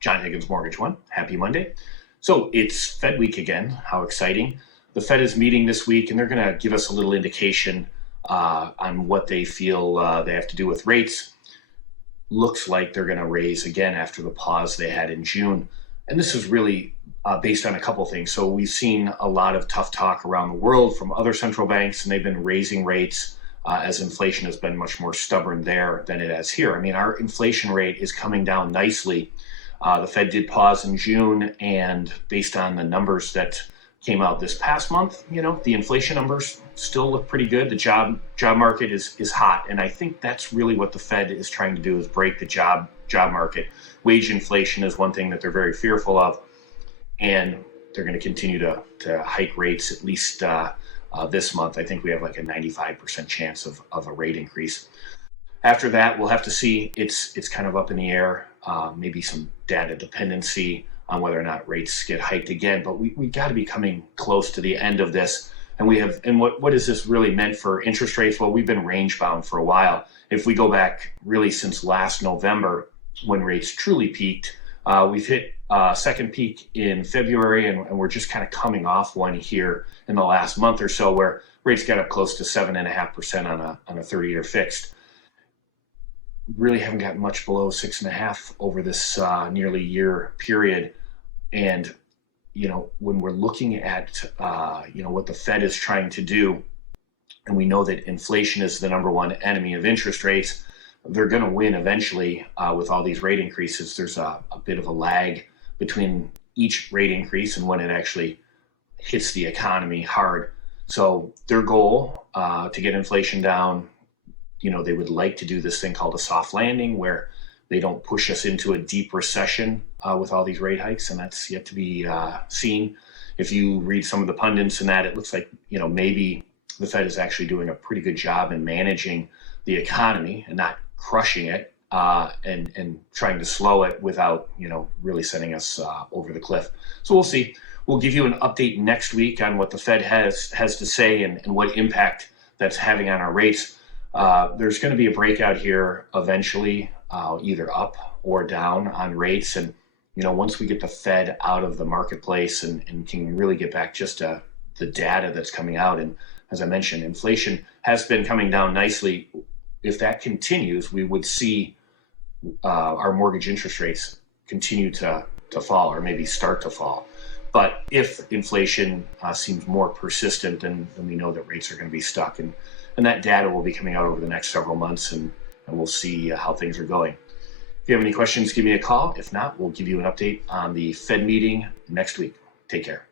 John Higgins, Mortgage One. Happy Monday. So it's Fed week again. How exciting. The Fed is meeting this week, and they're going to give us a little indication on what they feel they have to do with rates. Looks like they're going to raise again after the pause they had in June. And this is really based on a couple things. So we've seen a lot of tough talk around the world from other central banks, and they've been raising rates as inflation has been much more stubborn there than it has here. I mean, our inflation rate is coming down nicely. The Fed did pause in June, and based on the numbers that came out this past month, the inflation numbers still look pretty good. The job market is hot, and I think that's really what the Fed is trying to do, is break the job market. Wage inflation is one thing that they're very fearful of, and they're going to continue to hike rates at least this month. I think we have like a 95% chance of a rate increase. After that, we'll have to see. It's kind of up in the air. Maybe some data dependency on whether or not rates get hiked again. But we got to be coming close to the end of this. And what is this really meant for interest rates? Well, we've been range bound for a while. If we go back really since last November, when rates truly peaked, we've hit second peak in February, and we're just kind of coming off one here in the last month or so, where rates got up close to 7.5% on a 30-year fixed. Really haven't gotten much below 6.5 over this nearly year period. And when we're looking at what the Fed is trying to do, and we know that inflation is the number one enemy of interest rates, they're going to win eventually with all these rate increases. There's a bit of a lag between each rate increase and when it actually hits the economy hard. So their goal to get inflation down, they would like to do this thing called a soft landing, where they don't push us into a deep recession with all these rate hikes, and that's yet to be seen. If you read some of the pundits and that, it looks like maybe the Fed is actually doing a pretty good job in managing the economy and not crushing it and trying to slow it without really sending us over the cliff. So we'll see. We'll give you an update next week on what the Fed has to say and what impact that's having on our rates. There's going to be a breakout here eventually, either up or down on rates. And, once we get the Fed out of the marketplace and can really get back just to the data that's coming out. And as I mentioned, inflation has been coming down nicely. If that continues, we would see our mortgage interest rates continue to fall, or maybe start to fall. But if inflation seems more persistent, then we know that rates are going to be stuck. And that data will be coming out over the next several months, and we'll see how things are going. If you have any questions, give me a call. If not, we'll give you an update on the Fed meeting next week. Take care.